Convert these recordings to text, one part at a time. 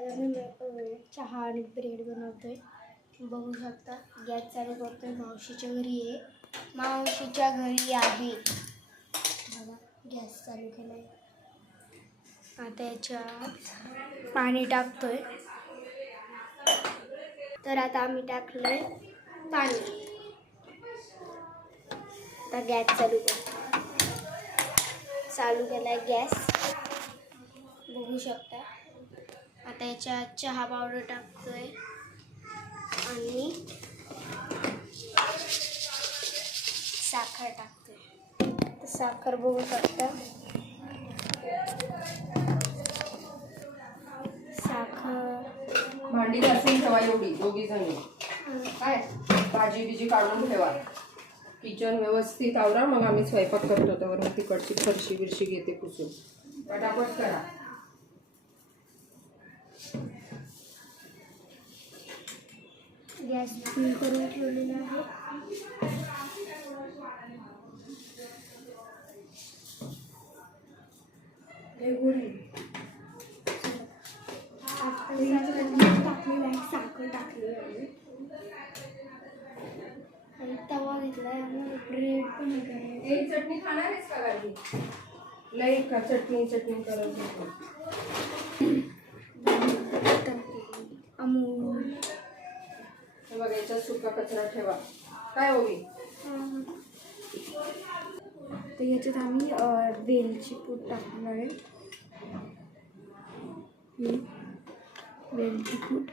चहा आणि ब्रेड बनवतोय. बघू शकता. गॅस चालू करतोय. मावशीच्या घरी आहे. मावशीच्या घरी आहे. बघा गॅस चालू केलाय. आता याच्यात पाणी टाकतोय. तर आता आम्ही टाकलंय पाणी. आता गॅस चालू केलाय गॅस. बघू शकता. आता याच्यात चहा पावडर टाकतोय आणि साखर टाकतोय. तर साखर बघू शकता. साखर भांडी घासून ठेवा एवढी दोघी जणी. काय भाजी बिजी काढून ठेवा. किचन व्यवस्थित आवरा. मग आम्ही स्वयंपाक करतो. त्यावर मी तिकडची फरशी बिरशी घेते पुसून. पटापट करा. गॅस फुल करून ठेवलेला आहे. टाकलेला आहे. साखर टाकली आहे आणि तवा घेतलाय आणि ब्रेड पण आहे. एक चटणी खाणार आहेस का गाडी? लई का चटणी करत होतो. अमूल हे बघा याच्यात सुका कचरा ठेवा. काय होईल? तर याच्यात आम्ही वेलची पूड टाकणार आहे. वेलची पूड.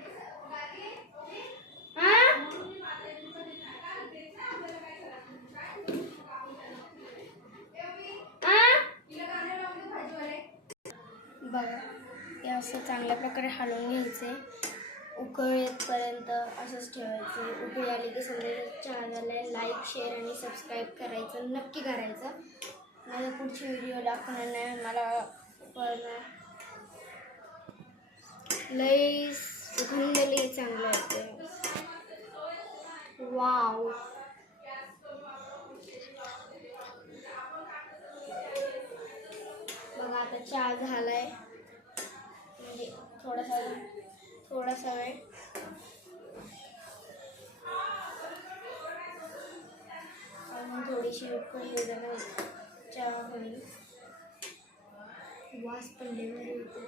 बघा हे असं चांगल्या प्रकारे हलवून घ्यायचे. उकळ येतपर्यंत असंच ठेवायचं. उकळी आली की समजा चहा झालाय. लाईक शेअर आणि सबस्क्राईब करायचं नक्की करायचं. मला पुढची व्हिडिओ दाखवणार नाही. मला पण लई सुगंध लई चांगलं येते. वाव. बघा आता चहा झालाय. म्हणजे थोडासा वेळ अजून थोडीशी उकळी वगैरे चहा होईल. वास पण लई येतो.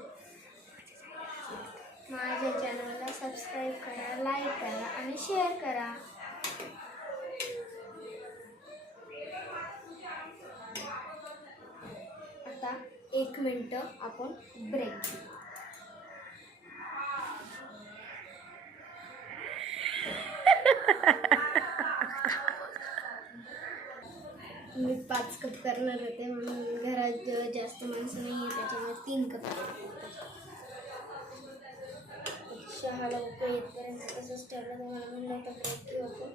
माझ्या चॅनलला सबस्क्राईब करा, लाईक करा आणि शेअर करा. आता 1 मिनिट आपण ब्रेक घेऊ. मी 5 कप करणार होते म्हणून घरात जास्त माणसं नाही आहे त्याच्यामुळे 3 कप. चहाला उकळी येतपर्यंत तसंच ठेवलं तर मला म्हणलं होतं ब्रेक घेऊ आपण.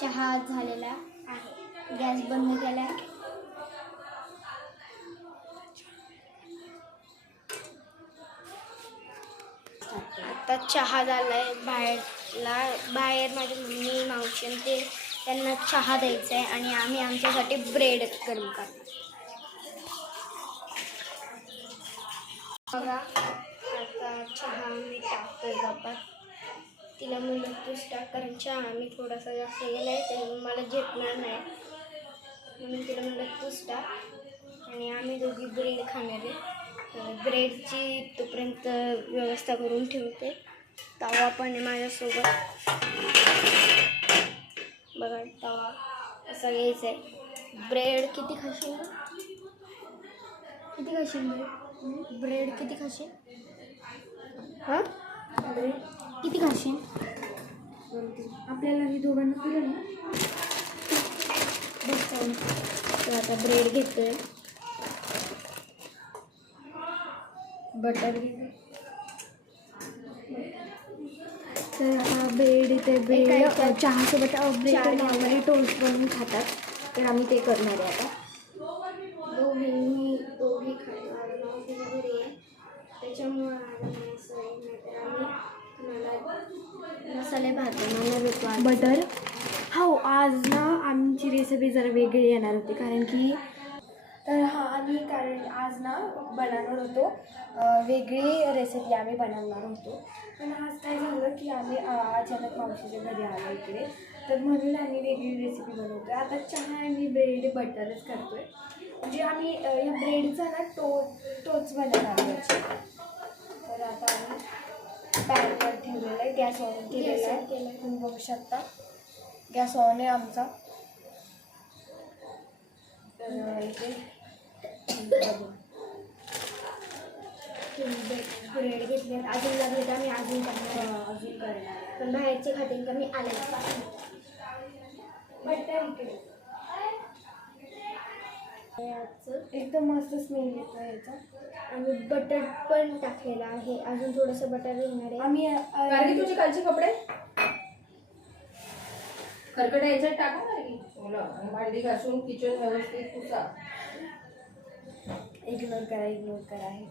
चहा झालेला आहे. गॅस बंद केला. आता चहा झालाय. बाहेर माझी मम्मी मावशी ते त्यांना चहा द्यायचा आहे आणि आम्ही आमच्यासाठी ब्रेड गरम करतो. बघा आता चहा मी टाकतोय कपात. तिला म्हणलं तूच टाक कारण चहा मी थोडासा जास्त गेला आहे त्यामुळे मला झेपणार नाही म्हणून तिला म्हणलं तूच टाक. आणि आम्ही दोघी ब्रेड खाणार आहे. ब्रेडची तोपर्यंत व्यवस्था करून ठेवते. तवा पण आहे माझ्यासोबत. बघा तवा असा घ्यायचा आहे. ब्रेड किती खाशील ब्रेड किती खाशील? हां ब्रेड किती खाशील? आपल्याला हे दोघांना पुरेल ना. बस चालेल. तर आता ब्रेड घेतोय. बटर घेते. तर आता ब्रेड इथे ब्रेड चहासोबत ब्रेड नॉर्मली टोस्ट बनवून खातात. तर आम्ही ते करणार आहे आता. दोघी खाणार. बनवणार होतो आज. बटर. हो, आज ना आमची रेसिपी जरा वेगळी येणार होती कारण की कारण आज ना बनवणार होतो वेगळी रेसिपी आम्ही बनवणार होतो. पण आज काय झालं की आम्ही अचानक मावशीच्या घरी आलो इकडे, तर म्हणून आम्ही वेगळी रेसिपी बनवतो. आता चहा आणि ब्रेड बटरच करतो आहे. म्हणजे आम्ही या ब्रेडचा ना टोच बनवणार याची. तर आता आम्ही पॅनवर ठेवलेलं आहे, गॅस ऑन केलेला आहे. तुम्ही बघू शकता गॅस ऑन आहे आमचा. तर इथे ब्रेड घेतले अजून लागले तर आम्ही अजून करणार. पण बाहेरचे खातील कमी आले बटर इकडे एकदम मस्त स्मेल येतो याचा. आम्ही बटर पण टाकलेला आहे, अजून थोडंसं बटर येणार आहे. आम्ही कारण तुझे कालचे कपडे खरकटे याच्यात टाका ना की आणि भांडी घासून किचन व्यवस्थित पुसा. इग्नोर करा हे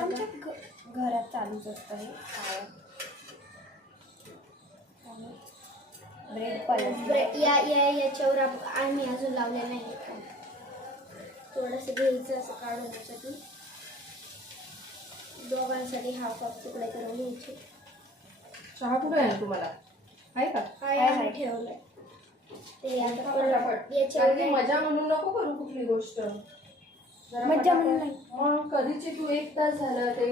आमच्या घरात चालूच असतं हे. ब्रेड याच्यावर आम्ही अजून लावलेलं नाही. थोडंसं घ्यायचं असं काढण्यासाठी, दोघांसाठी हाफ तुकडे करून घ्यायचे. चहा कुठे आहे तुम्हाला आहे का? आम्ही ठेवलंय ते आता फटाफट. याच्यावर कारण की मजा म्हणून नको करू कुठली गोष्ट. जरा मज्जा फटाफट. म्हणून नाही. मग कधीची तू 1 तास झालं ते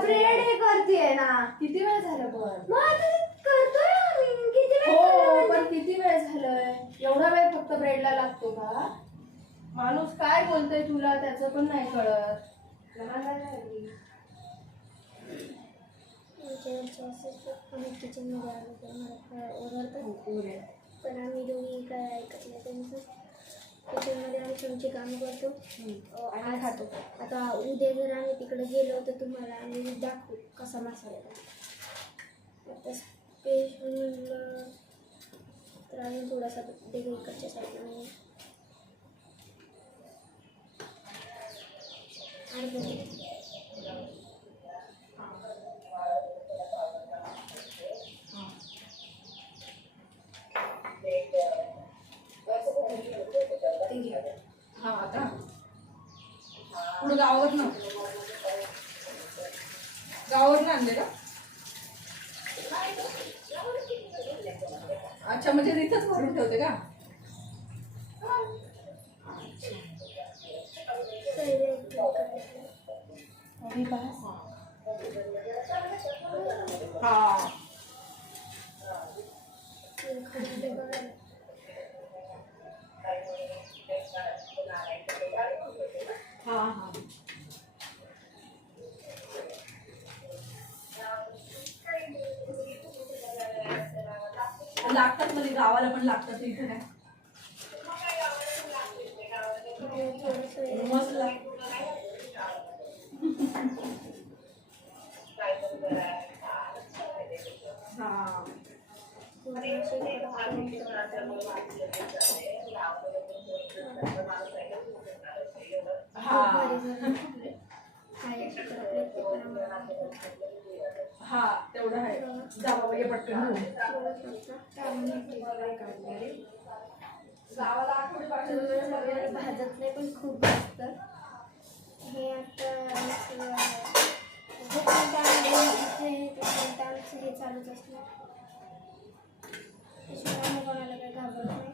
ब्रेड हे करतेय ना. किती वेळ झालं पण? मग आता करतोय आम्ही. किती वेळ हो पण किती वेळ झालंय? एवढा वेळ फक्त ब्रेडला लागतो का? माणूस काय बोलतोय तुला त्याचं पण नाही कळत. लहान आहे. आम्ही किचनमध्ये आलो तर मला ओरडतात, पण आम्ही दोघी काय ऐकत नाही त्यांचं. किचनमध्ये आम्ही तुमची कामं करतो आणि खातो. आता उद्या जर आम्ही तिकडे गेलो तर तुम्हाला आम्ही दाखवू कसा मसाला आहे. आता स्पेशल तर आम्ही थोडासा इकडच्या साईडला हा आता पुढे गावावर आणले का? अच्छा म्हणजे तिथंच भरून ठेवते का? हा हा लागतात म्हणजे गावाला पण लागतात इथे काय मस्त लागतं. हा तेवढं आहे. जा बाबा ये पटकन गावाला आठवडे भाजत नाही पण खूप जास्त. हे आता आमचं हे चालूच असतं. त्याशिवाय आम्ही कोणाला काही घाबरत नाही.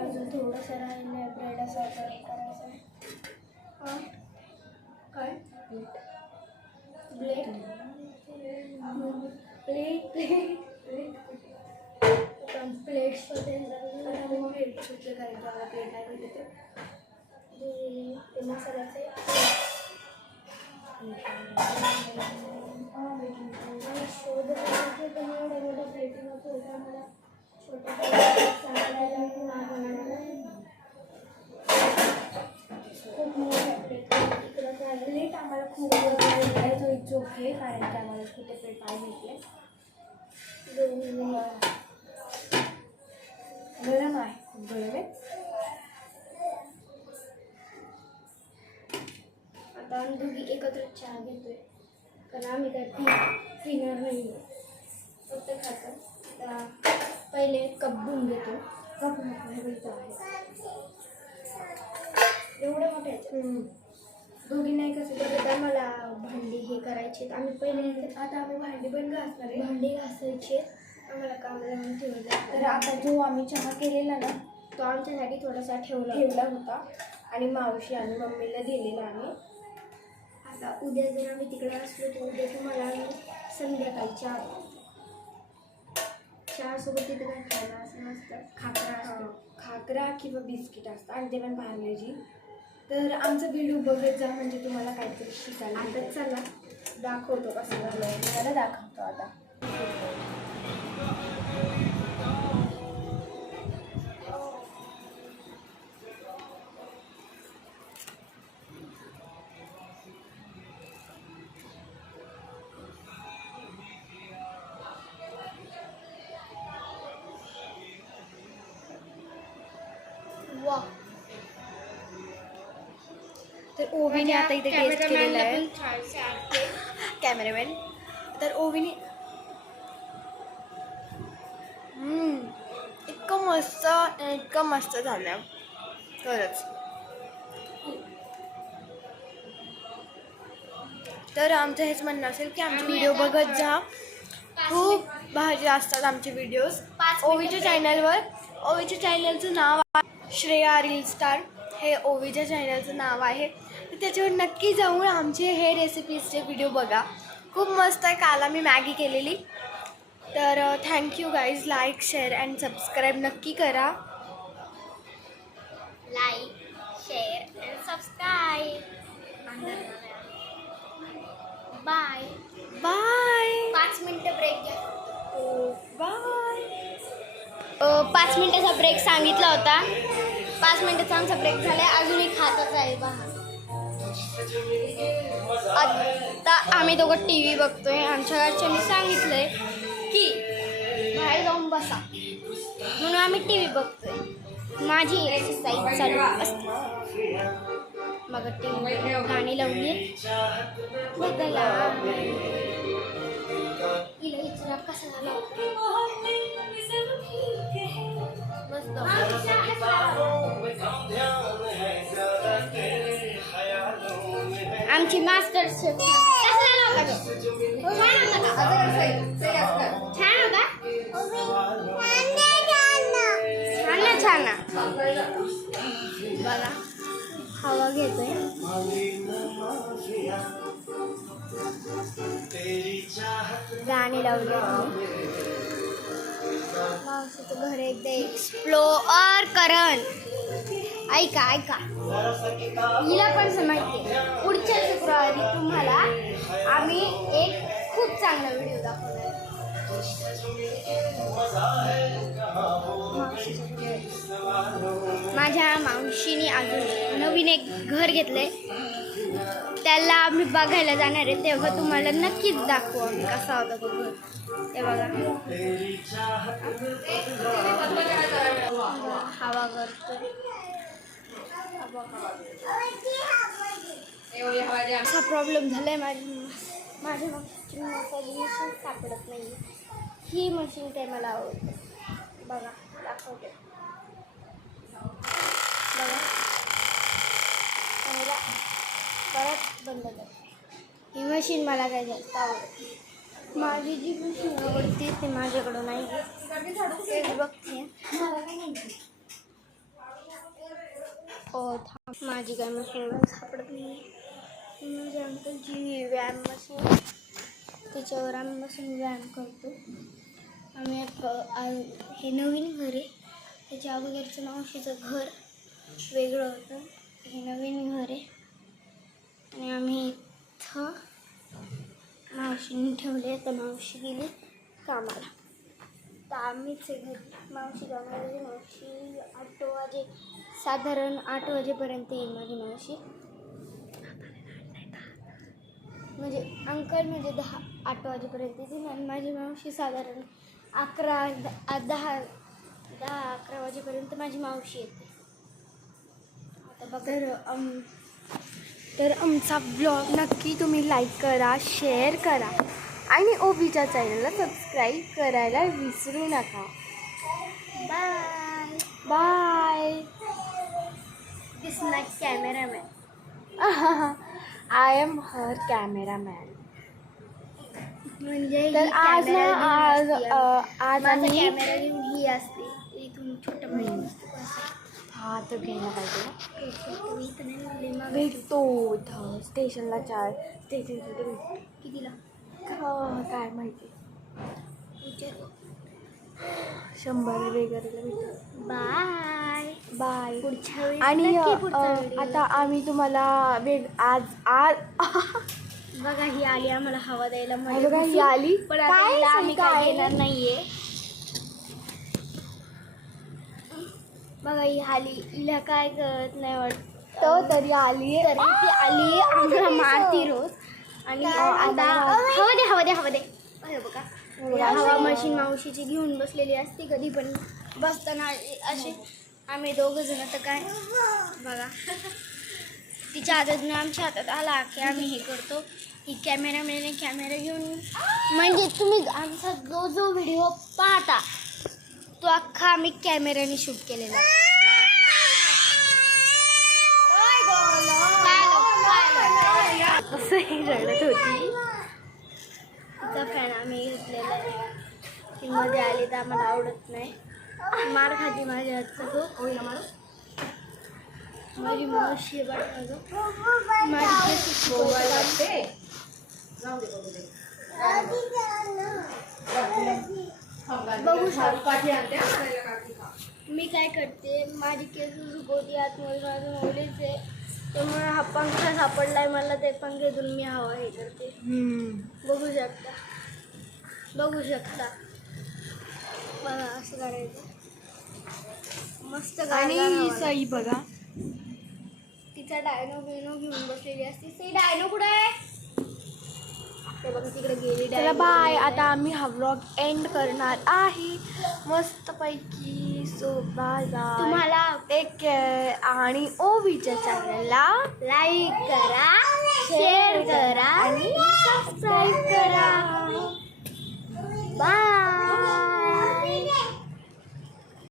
अजून थोडंसं राहिलं आहे ब्रेड असं करायचं आहे. काय प्लेट प्लेट्स होते प्लेट सुटले कारण की आम्हाला प्लेट नाही भेटते. ते मसाल्याचे शोधत होते पण एवढ्या मोठ्या प्लेटीमध्ये होत्या मला छोट्या खूप मोठ्या प्लेट इकडं काय प्लेट आम्हाला खूप आहे तो ओके कारण की आम्हाला छोटे प्लेट नाही भेटले. गरम आहे, खूप गरम आहे. आता आम्ही दोघी एकत्र चहा घेतोय. कारण आम्ही काय पिणार नाही फक्त खातो. आता पहिले कप धुवून घेतो. कप हे बघितलं आहे एवढं मोठं यायचं दोघी नाही कसं तर आता मला भांडी हे करायचे. आम्ही पहिले आता आम्ही भांडी पण घासणार आहे. भांडी घासायचे आम्हाला काम लावून ठेवलं. तर आता जो आम्ही चहा केलेला ना तो आमच्यासाठी थोडासा ठेवला होता आणि मावशी आणि मम्मीला दिलेला आम्ही. आता उद्या जर आम्ही तिकडे असलो तर उद्या तुम्हाला आम्ही संध्याकाळी चहासोबत तिथे काय खायला असं नसतं. खाकरा असतो. खाकरा किंवा बिस्किट असतं आणि ते पण पार्लेजी. तर आमचा व्हिडिओ बघत जा म्हणजे तुम्हाला काहीतरी शिकायला आता मिळेल. चला दाखवतो कसं झालं. तुम्हाला दाखवतो आता. वा तर ओवीने आता इथे टेस्ट केलेला आहे. आहे. कॅमेरामॅन तर ओवीने इतकं मस्त झालं खरंच. तर आमचं हेच म्हणणं असेल की आमचे व्हिडिओ बघत जा. खूप भारी असतात आमचे व्हिडिओज ओवीच्या चॅनलवर. ओवीच्या चॅनलचं नाव आहे श्रेया रील स्टार. हे ओवीच्या चॅनलचं नाव आहे. तर त्याच्यावर नक्की जाऊन आमचे हे रेसिपीजचे व्हिडिओ बघा. खूप मस्त आहे. काल आम्ही मॅगी केलेली. तर thank you guys. Like share and subscribe नक्की करा. Like share and subscribe. Bye bye 5 मिनटं ब्रेक घ्या. बाय. 5 मिनटाचा ब्रेक सांगितला होता. 5 मिनटाचा आमचा ब्रेक झाला. अजूनही खातच आहे बाहेर. आता आम्ही दोघं टी व्ही बघतोय. आमच्या घरच्यांनी सांगितलंय की बाहेर जाऊन बसा म्हणून आम्ही टी व्ही बघतोय. माझी एक्सरसाइज चालू असते. मग टी व्ही गाणी लावली बघायला. इला इचरा कसा झाला मस्त. आमची मास्टर शेफ कसा झाला होता तो? छान होता का? छान होता. छान ना बघा हवा घेतोय. गाणी लावली. मावशीचं घर एकदा एक्सप्लोअर करण. ऐका हिला पण माहिती आहे. पुढच्या शुक्रवारी तुम्हाला आम्ही एक खूप चांगला व्हिडिओ दाखवणार. माझ्या मावशीने अजून नवीन एक घर घेतलंय. त्याला आम्ही बघायला जाणार आहे. तेव्हा तुम्हाला नक्कीच दाखवू आम्ही कसा होता तो घर. ते बघा हवा करतो. असा प्रॉब्लेम झालाय. माझ्या मावशीची मसाजी मशीन सापडत नाही. ही मशीन काय मला आवडते. बघा दाखवते. बघा परत बंद करते. ही मशीन मला काय जास्त आवडते. माझी जी मशीन आवडते ते माझ्याकडं नाही. बघते मला काय नाही. थांब माझी काय मशीन मला सापडत नाही. माझ्या अंकलची व्यायाम मशीन त्याच्यावर आम्ही बसून व्यायाम करतो. आम्ही हे नवीन घर आहे. त्याच्या अगोदरचं मावशीचं घर वेगळं होतं. हे नवीन घर आहे आणि आम्ही इथं मावशीने ठेवले. तर मावशी गेली कामाला. तर आम्हीच घर मावशी कामाला गेली. मावशी 8 वाजे साधारण 8 वाजेपर्यंत येईल माझी मावशी. म्हणजे अंकल म्हणजे 8 वाजेपर्यंत येतील आणि माझी मावशी साधारण 10-11 वाजेपर्यंत माझी मावशी येते. आता बघा तर आमचा ब्लॉग नक्की तुम्ही लाईक करा, शेअर करा आणि ओबीच्या चॅनलला सबस्क्राईब करायला विसरू नका. Bye. Bye. This my cameraman. I am her cameraman. म्हणजे तर ही आज ना camera घेऊन असते आज माझा आम्ही कॅमेरा घेऊन ही असते इथून छोटं पाहिजे. हा तर घ्यायला पाहिजे. कितीला? भेटतो इथं स्टेशनला स्टेशन काय माहिती 100 वगैरे भेटतो. बाय. बाय. पुढच्या वेळेस आणि नक्की पुढचा video आता आम्ही तुम्हाला आज बघा ही आली आम्हाला हवा द्यायला बघा ही आली. पण आता काय हिला आम्ही काय काय? देणार नाहीये. बघा ही आली, हिला काय कळत नाही वाटतं तरी आली तरी ती आली आम्हाला मारती रोज. आणि आता हवा दे अरे बघा हवा मशीन मावशीची घेऊन बसलेली असते कधी पण बसताना असे आम्ही दोघं जण. तर काय बघा तिच्या हातातून आमच्या हातात आला की आम्ही हे करतो. ही कॅमेरामॅनने कॅमेरा घेऊन म्हणजे तुम्ही आमचा जो व्हिडिओ पाहता तो अख्खा आम्ही कॅमेऱ्याने शूट केलेला. असंही रडत होती. तिचा फॅन आम्ही घेतलेला आहे. ती मध्ये आली तर आम्हाला आवडत नाही. मार खाती माझ्या हातचा तो. माझी मावशी माझी बघू मी काय करते माझी केस झुकवती आतमध्ये माझं मौलीच आहे त्यामुळे हा पंखा सापडलाय मला. ते पंख्यातून मी हवा हे करते. बघू शकता बघा असं करायचं मस्त. आणि ही सई बघा तिचा डायनो घेऊन बसलेली असते. सी डायनो कुठे आहे ते बघा तिकडे गेली. चला बाय. आता आम्ही हा व्लॉग एंड करणार आहे मस्तपैकी. So bye bye. तुम्हाला टेक केअर आणि ओवीच्या चॅनलला लाईक करा, शेअर करा आणि सबस्क्राईब करा. बाय.